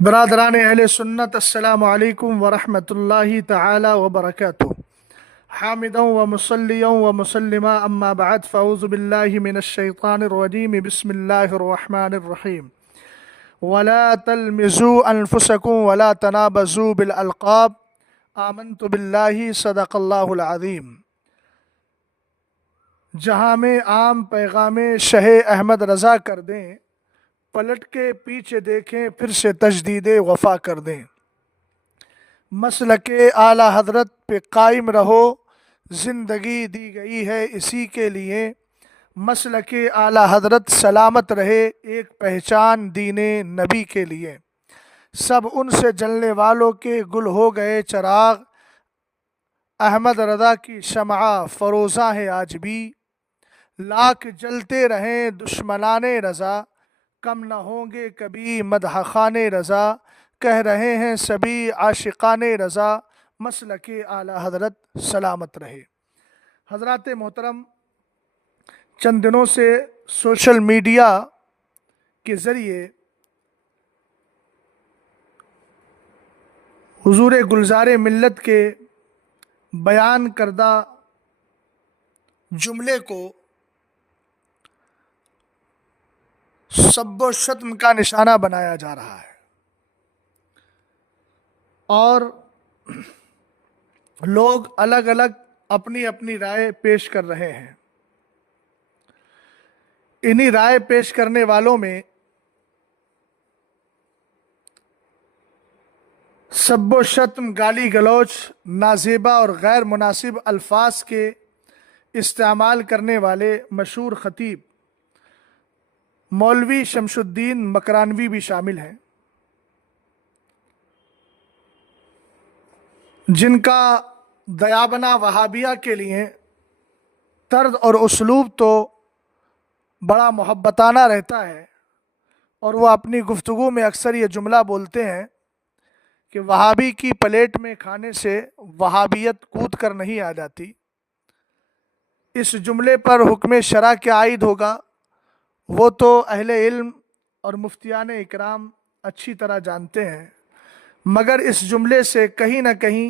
برادران اہل سنت، السلام علیکم ورحمۃ اللہ تعالی وبرکاتہ۔ حامدا ومصلیا ومسلما اما بعد فاعوذ باللہ من الشیطان الرجیم، بسم اللہ الرحمن الرحیم۔ ولا تلمزوا انفسکم ولا تنابزوا بالالقاب، آمنت باللہ، صدق اللہ العظیم۔ جہاں میں عام پیغام شہ احمد رضا کر دیں، پلٹ کے پیچھے دیکھیں پھر سے تجدید وفا کر دیں۔ مسلک اعلیٰ حضرت پہ قائم رہو، زندگی دی گئی ہے اسی کے لیے۔ مسلک اعلیٰ حضرت سلامت رہے، ایک پہچان دین نبی کے لیے۔ سب ان سے جلنے والوں کے گل ہو گئے چراغ، احمد رضا کی شمع فروزاں ہے آج بھی۔ لاکھ جلتے رہیں دشمنان رضا، کم نہ ہوں گے کبھی مدح خوان رضا۔ کہہ رہے ہیں سبھی عاشقان رضا، مسلک اعلیٰ حضرت سلامت رہے۔ حضرات محترم، چند دنوں سے سوشل میڈیا کے ذریعے حضور گلزار ملت کے بیان کردہ جملے کو سب و شتم کا نشانہ بنایا جا رہا ہے، اور لوگ الگ الگ اپنی اپنی رائے پیش کر رہے ہیں۔ انہی رائے پیش کرنے والوں میں سب و شتم، گالی گلوچ، نازیبا اور غیر مناسب الفاظ کے استعمال کرنے والے مشہور خطیب مولوی شمس الدین مکرانوی بھی شامل ہیں، جن کا دیابنا وہابیہ کے لیے طرز اور اسلوب تو بڑا محبتانہ رہتا ہے، اور وہ اپنی گفتگو میں اکثر یہ جملہ بولتے ہیں کہ وہابی کی پلیٹ میں کھانے سے وہابیت کود کر نہیں آ جاتی۔ اس جملے پر حکم شرع کیا عائد ہوگا وہ تو اہل علم اور مفتیان اکرام اچھی طرح جانتے ہیں، مگر اس جملے سے کہیں نہ کہیں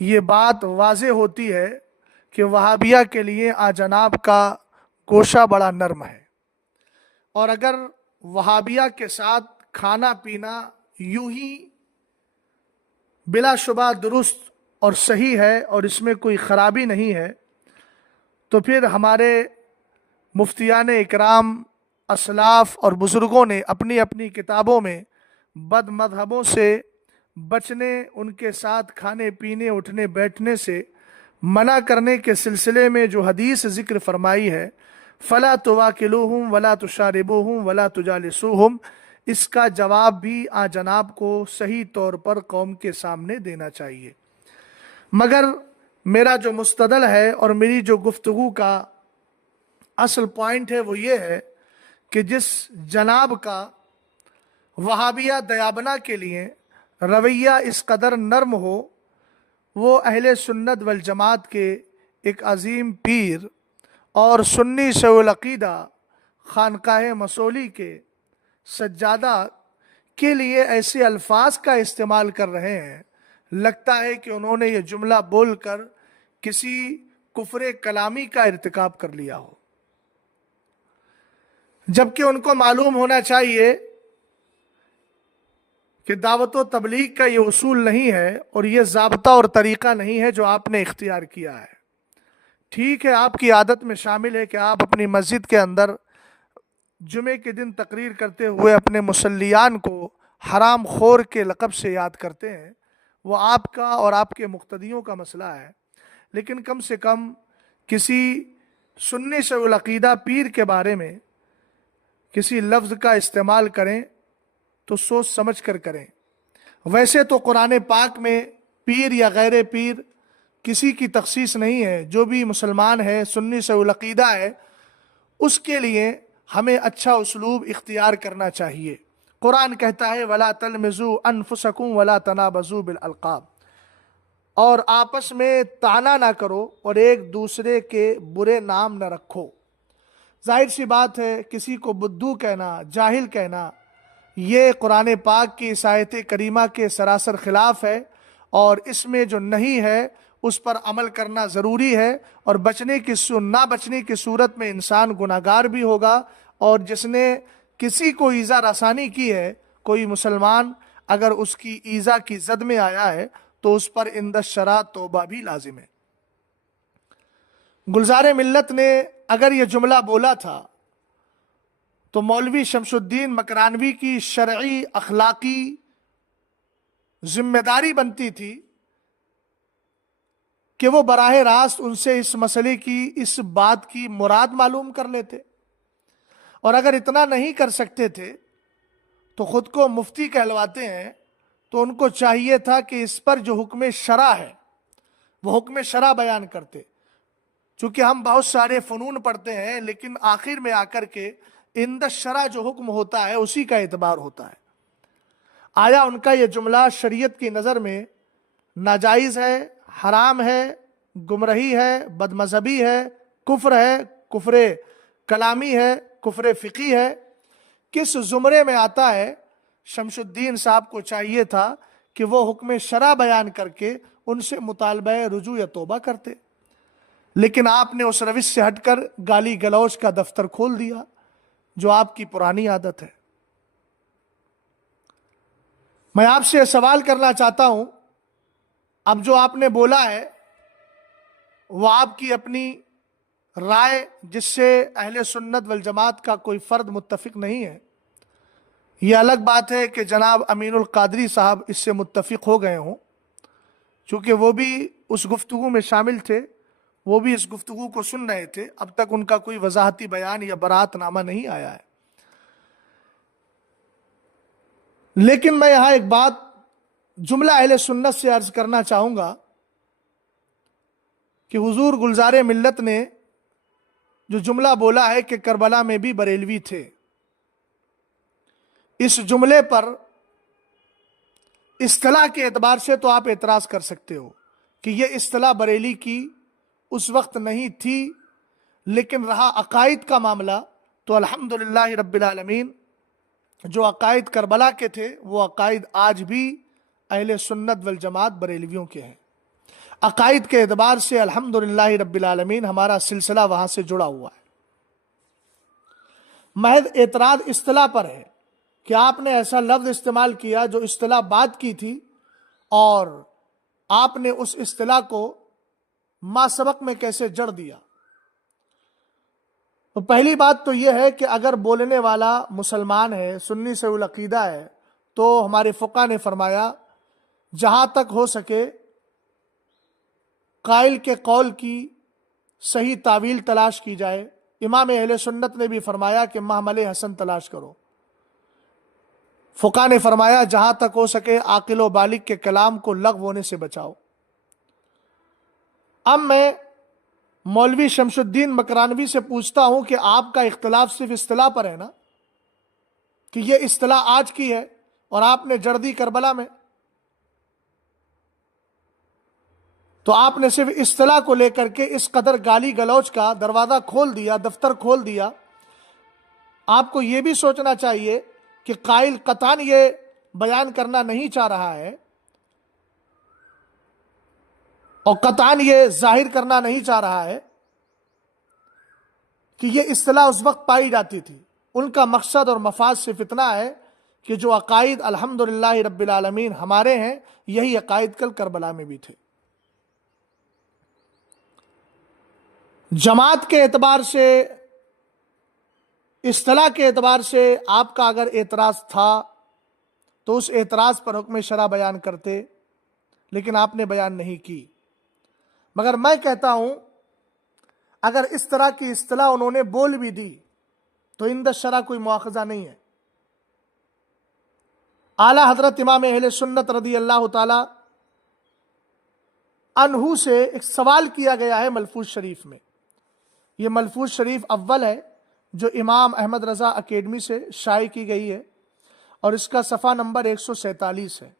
یہ بات واضح ہوتی ہے کہ وہابیہ کے لیے جناب کا گوشہ بڑا نرم ہے، اور اگر وہابیہ کے ساتھ کھانا پینا یوں ہی بلا شبہ درست اور صحیح ہے اور اس میں کوئی خرابی نہیں ہے، تو پھر ہمارے مفتیان اکرام، اسلاف اور بزرگوں نے اپنی اپنی کتابوں میں بد مذہبوں سے بچنے، ان کے ساتھ کھانے پینے اٹھنے بیٹھنے سے منع کرنے کے سلسلے میں جو حدیث ذکر فرمائی ہے، فلا تواکلوہم ولا تشاربوہم ولا تجالسوہم، اس کا جواب بھی جناب کو صحیح طور پر قوم کے سامنے دینا چاہیے۔ مگر میرا جو مستدل ہے اور میری جو گفتگو کا اصل پوائنٹ ہے وہ یہ ہے کہ جس جناب کا وہابیہ دیابنا کے لیے رویہ اس قدر نرم ہو، وہ اہل سنت والجماعت کے ایک عظیم پیر اور سنی شیخ العقیدہ خانقاہ مصولی کے سجادہ کے لیے ایسے الفاظ کا استعمال کر رہے ہیں، لگتا ہے کہ انہوں نے یہ جملہ بول کر کسی کفر کلامی کا ارتکاب کر لیا ہو، جبکہ ان کو معلوم ہونا چاہیے کہ دعوت و تبلیغ کا یہ اصول نہیں ہے اور یہ ضابطہ اور طریقہ نہیں ہے جو آپ نے اختیار کیا ہے۔ ٹھیک ہے، آپ کی عادت میں شامل ہے کہ آپ اپنی مسجد کے اندر جمعے کے دن تقریر کرتے ہوئے اپنے مصلیان کو حرام خور کے لقب سے یاد کرتے ہیں، وہ آپ کا اور آپ کے مقتدیوں کا مسئلہ ہے، لیکن کم سے کم کسی سنی شیخ العقیدہ پیر کے بارے میں کسی لفظ کا استعمال کریں تو سوچ سمجھ کر کریں۔ ویسے تو قرآن پاک میں پیر یا غیر پیر کسی کی تخصیص نہیں ہے، جو بھی مسلمان ہے، سنی شیخ العقیدہ ہے، اس کے لیے ہمیں اچھا اسلوب اختیار کرنا چاہیے۔ قرآن کہتا ہے وَلَا تَلْمِزُوا أَنفُسَكُمْ وَلَا تَنَابَزُوا بِالْأَلْقَابِ، اور آپس میں طعنہ نہ کرو اور ایک دوسرے کے برے نام نہ رکھو۔ ظاہر سی بات ہے، کسی کو بدھو کہنا، جاہل کہنا یہ قرآن پاک کی اس آیت کریمہ کے سراسر خلاف ہے، اور اس میں جو نہیں ہے اس پر عمل کرنا ضروری ہے، اور نہ بچنے کی صورت میں انسان گناہگار بھی ہوگا۔ اور جس نے کسی کو ایذا رسانی کی ہے، کوئی مسلمان اگر اس کی ایذا کی زد میں آیا ہے تو اس پر عند الشرع توبہ بھی لازم ہے۔ گلزار ملت نے اگر یہ جملہ بولا تھا تو مولوی شمس الدین مکرانوی کی شرعی اخلاقی ذمہ داری بنتی تھی کہ وہ براہ راست ان سے اس مسئلے کی، اس بات کی مراد معلوم کر لیتے، اور اگر اتنا نہیں کر سکتے تھے تو خود کو مفتی کہلواتے ہیں، تو ان کو چاہیے تھا کہ اس پر جو حکم شرع ہے وہ حکم شرع بیان کرتے۔ چونکہ ہم بہت سارے فنون پڑھتے ہیں، لیکن آخر میں آ کر کے عند الشرع جو حکم ہوتا ہے اسی کا اعتبار ہوتا ہے۔ آیا ان کا یہ جملہ شریعت کی نظر میں ناجائز ہے، حرام ہے، گمراہی ہے، بد مذہبی ہے، کفر کلامی ہے، کفر فقہی ہے، کس زمرے میں آتا ہے؟ شمس الدین صاحب کو چاہیے تھا کہ وہ حکم شرع بیان کر کے ان سے مطالبہ رجوع یا توبہ کرتے، لیکن آپ نے اس روش سے ہٹ کر گالی گلوچ کا دفتر کھول دیا، جو آپ کی پرانی عادت ہے۔ میں آپ سے سوال کرنا چاہتا ہوں، اب جو آپ نے بولا ہے وہ آپ کی اپنی رائے، جس سے اہل سنت والجماعت کا کوئی فرد متفق نہیں ہے۔ یہ الگ بات ہے کہ جناب امین القادری صاحب اس سے متفق ہو گئے ہوں، چونکہ وہ بھی اس گفتگو میں شامل تھے، وہ بھی اس گفتگو کو سن رہے تھے، اب تک ان کا کوئی وضاحتی بیان یا برات نامہ نہیں آیا ہے۔ لیکن میں یہاں ایک بات جملہ اہل سنت سے عرض کرنا چاہوں گا کہ حضور گلزار ملت نے جو جملہ بولا ہے کہ کربلا میں بھی بریلوی تھے، اس جملے پر اصطلاح کے اعتبار سے تو آپ اعتراض کر سکتے ہو کہ یہ اصطلاح بریلی کی اس وقت نہیں تھی، لیکن رہا عقائد کا معاملہ تو الحمدللہ رب العالمین جو عقائد کربلا کے تھے وہ عقائد آج بھی اہل سنت والجماعت بریلویوں کے ہیں۔ عقائد کے اعتبار سے الحمدللہ رب العالمین ہمارا سلسلہ وہاں سے جڑا ہوا ہے۔ محض اعتراض اصطلاح پر ہے کہ آپ نے ایسا لفظ استعمال کیا جو اصطلاح بات کی تھی، اور آپ نے اس اصطلاح کو ما سبق میں کیسے جڑ دیا۔ تو پہلی بات تو یہ ہے کہ اگر بولنے والا مسلمان ہے، سنی سے العقیدہ ہے، تو ہمارے فقہ نے فرمایا جہاں تک ہو سکے قائل کے قول کی صحیح تعویل تلاش کی جائے۔ امام اہل سنت نے بھی فرمایا کہ محمل حسن تلاش کرو۔ فقہ نے فرمایا جہاں تک ہو سکے عاقل و بالغ کے کلام کو لغو ہونے سے بچاؤ۔ اب میں مولوی شمس الدین مکرانوی سے پوچھتا ہوں کہ آپ کا اختلاف صرف اصطلاح پر ہے نا، کہ یہ اصطلاح آج کی ہے اور آپ نے جڑ دی کربلا میں، تو آپ نے صرف اصطلاح کو لے کر کے اس قدر گالی گلوچ کا دروازہ کھول دیا، دفتر کھول دیا۔ آپ کو یہ بھی سوچنا چاہیے کہ قائل قطعاً یہ بیان کرنا نہیں چاہ رہا ہے اور قطعاً یہ ظاہر کرنا نہیں چاہ رہا ہے کہ یہ اصطلاح اس وقت پائی جاتی تھی۔ ان کا مقصد اور مفاد صرف اتنا ہے کہ جو عقائد الحمدللہ رب العالمین ہمارے ہیں، یہی عقائد کل کربلا میں بھی تھے۔ جماعت کے اعتبار سے، اصطلاح کے اعتبار سے آپ کا اگر اعتراض تھا تو اس اعتراض پر حکم شرع بیان کرتے، لیکن آپ نے بیان نہیں کی۔ مگر میں کہتا ہوں اگر اس طرح کی اصطلاح انہوں نے بول بھی دی تو عند الشرع کوئی مواخذہ نہیں ہے۔ اعلیٰ حضرت امام اہل سنت رضی اللہ تعالی عنہ سے ایک سوال کیا گیا ہے ملفوظ شریف میں۔ یہ ملفوظ شریف اول ہے جو امام احمد رضا اکیڈمی سے شائع کی گئی ہے، اور اس کا صفحہ نمبر 147 ہے۔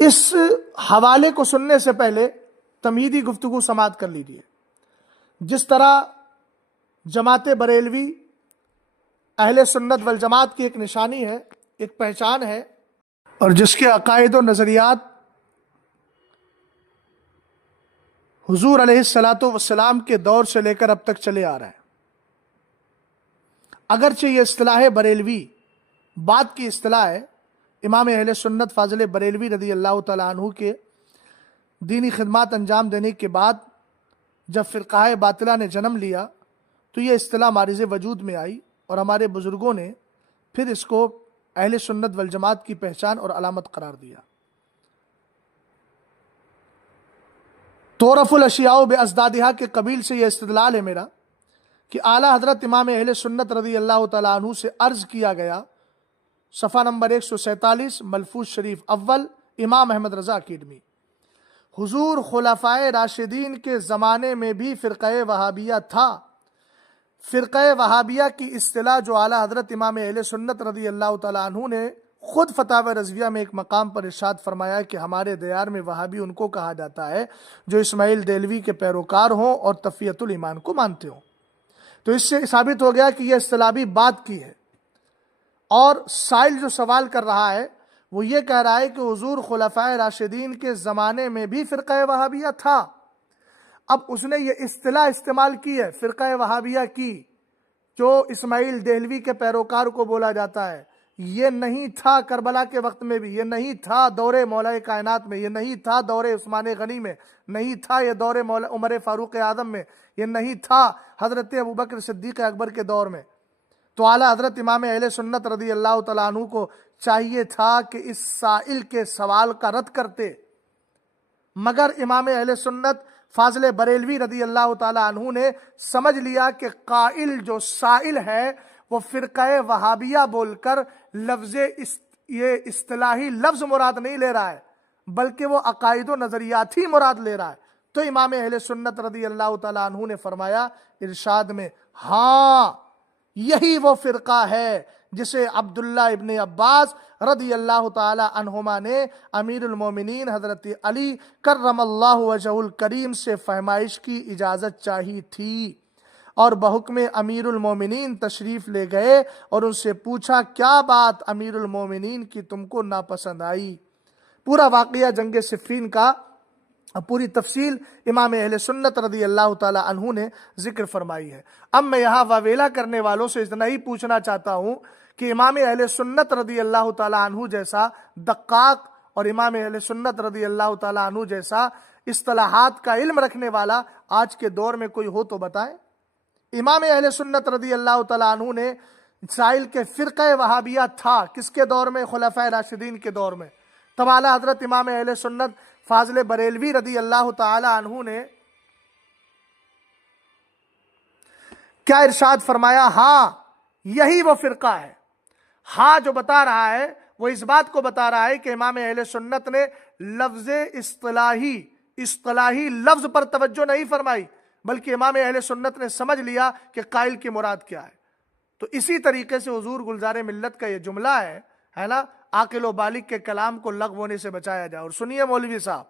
اس حوالے کو سننے سے پہلے تمہیدی گفتگو سماعت کر لیجیے۔ جس طرح جماعت بریلوی اہل سنت والجماعت کی ایک نشانی ہے، ایک پہچان ہے، اور جس کے عقائد و نظریات حضور علیہ الصلاۃ والسلام کے دور سے لے کر اب تک چلے آ رہے ہیں۔ اگرچہ یہ اصطلاح بریلوی بعد کی اصطلاح ہے، امام اہل سنت فاضل بریلوی رضی اللہ تعالیٰ عنہ کے دینی خدمات انجام دینے کے بعد جب فرقہ باطلہ نے جنم لیا تو یہ اصطلاح معرض وجود میں آئی، اور ہمارے بزرگوں نے پھر اس کو اہل سنت والجماعت کی پہچان اور علامت قرار دیا۔ تعرف الاشیاء بازدادہا کے قبیل سے یہ استدلال ہے میرا کہ اعلیٰ حضرت امام اہل سنت رضی اللہ تعالیٰ عنہ سے عرض کیا گیا، صفحہ نمبر 147 ملفوظ شریف اول، امام احمد رضا اکیڈمی، حضور خلفائے راشدین کے زمانے میں بھی فرقہ وہابیہ تھا۔ فرقہ وہابیہ کی اصطلاح جو اعلیٰ حضرت امام اہل سنت رضی اللہ تعالیٰ عنہ نے خود فتاوی رضویہ میں ایک مقام پر ارشاد فرمایا کہ ہمارے دیار میں وہابی ان کو کہا جاتا ہے جو اسماعیل دہلوی کے پیروکار ہوں اور تفیت الایمان کو مانتے ہوں۔ تو اس سے ثابت ہو گیا کہ یہ اصطلاح بھی بعد کی ہے، اور سائل جو سوال کر رہا ہے وہ یہ کہہ رہا ہے کہ حضور خلفائے راشدین کے زمانے میں بھی فرقہ وہابیہ تھا۔ اب اس نے یہ اصطلاح استعمال کی ہے فرقہ وہابیہ کی، جو اسماعیل دہلوی کے پیروکار کو بولا جاتا ہے۔ یہ نہیں تھا کربلا کے وقت میں بھی، یہ نہیں تھا دور مولا کائنات میں، یہ نہیں تھا دور عثمان غنی میں، نہیں تھا یہ دور عمر فاروق اعظم میں، یہ نہیں تھا حضرت ابوبکر صدیق اکبر کے دور میں۔ تو اعلیٰ حضرت امام اہل سنت رضی اللہ تعالیٰ عنہ کو چاہیے تھا کہ اس سائل کے سوال کا رد کرتے، مگر امام اہل سنت فاضل بریلوی رضی اللہ تعالیٰ عنہ نے سمجھ لیا کہ قائل جو سائل ہے وہ فرقہ وہابیہ بول کر یہ اصطلاحی لفظ مراد نہیں لے رہا ہے، بلکہ وہ عقائد و نظریات ہی مراد لے رہا ہے۔ تو امام اہل سنت رضی اللہ تعالیٰ عنہ نے فرمایا ارشاد میں، ہاں یہی وہ فرقہ ہے جسے عبداللہ ابن عباس رضی اللہ تعالی عنہما نے امیر المومنین حضرت علی کرم اللہ وجہہ الکریم سے فہمائش کی اجازت چاہی تھی، اور بحکم امیر المومنین تشریف لے گئے اور ان سے پوچھا کیا بات امیر المومنین کی تم کو ناپسند آئی۔ پورا واقعہ جنگ صفین کا پوری تفصیل امام اہل سنت رضی اللہ تعالی عنہ نے ذکر فرمائی ہے۔ اب میں یہاں واویلا کرنے والوں سے اتنا ہی پوچھنا چاہتا ہوں کہ امام اہل سنت رضی اللہ تعالی عنہ جیسا دقاق اور امام اہل سنت رضی اللہ تعالی عنہ جیسا اصطلاحات کا علم رکھنے والا آج کے دور میں کوئی ہو تو بتائیں۔ امام اہل سنت رضی اللہ تعالی عنہ نے سائل کے فرقہ وہابیہ تھا کس کے دور میں؟ خلفائے راشدین کے دور میں۔ تب اعلیٰ حضرت امام اہل سنت فاضل بریلوی رضی اللہ تعالی عنہ نے کیا ارشاد فرمایا؟ ہاں یہی وہ فرقہ ہے۔ ہاں جو بتا رہا ہے وہ اس بات کو بتا رہا ہے کہ امام اہل سنت نے لفظ اصطلاحی لفظ پر توجہ نہیں فرمائی، بلکہ امام اہل سنت نے سمجھ لیا کہ قائل کی مراد کیا ہے۔ تو اسی طریقے سے حضور گلزار ملت کا یہ جملہ ہے نا، عاقل و بالغ کے کلام کو لغو ہونے سے بچایا جائے۔ اور سنیے مولوی صاحب،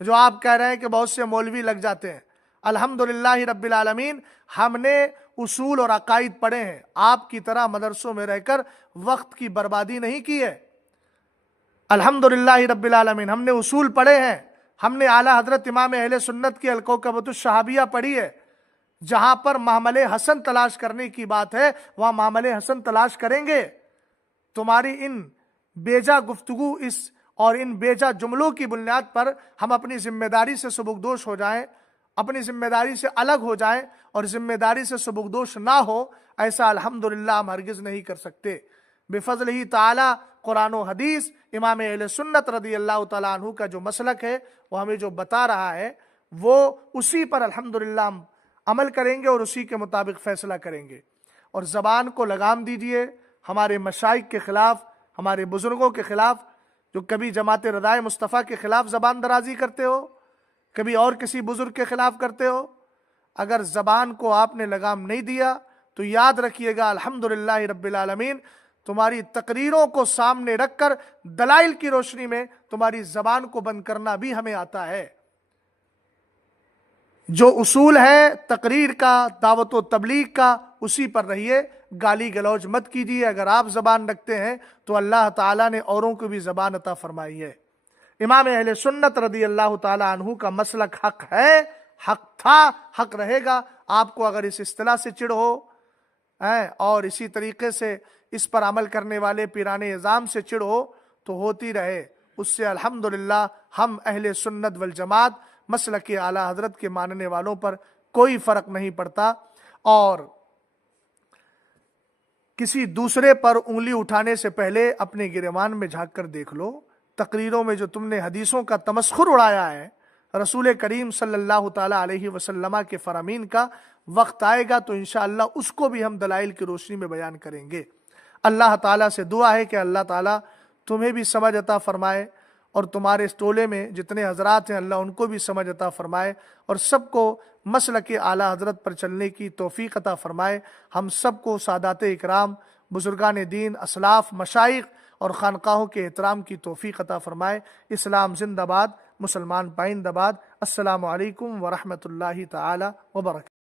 جو آپ کہہ رہے ہیں کہ بہت سے مولوی لگ جاتے ہیں، الحمدللہ رب العالمین ہم نے اصول اور عقائد پڑھے ہیں، آپ کی طرح مدرسوں میں رہ کر وقت کی بربادی نہیں کی ہے۔ الحمدللہ رب العالمین ہم نے اصول پڑھے ہیں، ہم نے اعلیٰ حضرت امام اہل سنت کی الکوکبۃ الشہابیہ پڑھی ہے۔ جہاں پر معاملے حسن تلاش کرنے کی بات ہے وہاں معاملے حسن تلاش کریں گے۔ تمہاری ان بیجا گفتگو اور ان بیجا جملوں کی بنیاد پر ہم اپنی ذمہ داری سے سبکدوش ہو جائیں، اپنی ذمہ داری سے الگ ہو جائیں اور ذمہ داری سے سبکدوش نہ ہو، ایسا الحمدللہ ہم ہرگز نہیں کر سکتے۔ بفضل ہی تعالی قرآن و حدیث امام اہل سنت رضی اللہ تعالیٰ عنہ کا جو مسلک ہے وہ ہمیں جو بتا رہا ہے وہ اسی پر الحمدللہ ہم عمل کریں گے اور اسی کے مطابق فیصلہ کریں گے۔ اور زبان کو لگام دیجئے ہمارے مشائخ کے خلاف، ہمارے بزرگوں کے خلاف، جو کبھی جماعت رضائے مصطفیٰ کے خلاف زبان درازی کرتے ہو، کبھی اور کسی بزرگ کے خلاف کرتے ہو۔ اگر زبان کو آپ نے لگام نہیں دیا تو یاد رکھیے گا الحمدللہ رب العالمین تمہاری تقریروں کو سامنے رکھ کر دلائل کی روشنی میں تمہاری زبان کو بند کرنا بھی ہمیں آتا ہے۔ جو اصول ہے تقریر کا، دعوت و تبلیغ کا، اسی پر رہیے۔ گالی گلوچ مت کیجیے. اگر آپ زبان رکھتے ہیں تو اللہ تعالیٰ نے اوروں کو بھی زبان عطا فرمائی ہے. امام اہل سنت رضی اللہ تعالیٰ عنہ کا مسلک حق ہے، حق تھا، حق رہے گا. آپ کو اگر اس اصطلاح سے چڑ ہو اور اسی طریقے سے اس پر عمل کرنے والے پیران اعظام سے چڑ ہو تو ہوتی رہے. اس سے الحمدللہ ہم اہل سنت والجماعت مسلک اعلیٰ حضرت کے ماننے والوں پر کوئی فرق نہیں پڑتا. اور کسی دوسرے پر انگلی اٹھانے سے پہلے اپنے گریبان میں جھانک کر دیکھ لو. تقریروں میں جو تم نے حدیثوں کا تمسخر اڑایا ہے، رسول کریم صلی اللہ تعالیٰ علیہ وسلم کے فرامین کا، وقت آئے گا تو انشاءاللہ اس کو بھی ہم دلائل کی روشنی میں بیان کریں گے. اللہ تعالیٰ سے دعا ہے کہ اللہ تعالیٰ تمہیں بھی سمجھ عطا فرمائے، اور تمہارے اس ٹولے میں جتنے حضرات ہیں اللہ ان کو بھی سمجھ عطا فرمائے، اور سب کو مسلک اعلیٰ حضرت پر چلنے کی توفیق عطا فرمائے. ہم سب کو سادات اکرام، بزرگان دین، اسلاف، مشائخ اور خانقاہوں کے احترام کی توفیق عطا فرمائے. اسلام زندہ باد، مسلمان پائندہ باد. السلام علیکم ورحمۃ اللہ تعالی وبرکاتہ.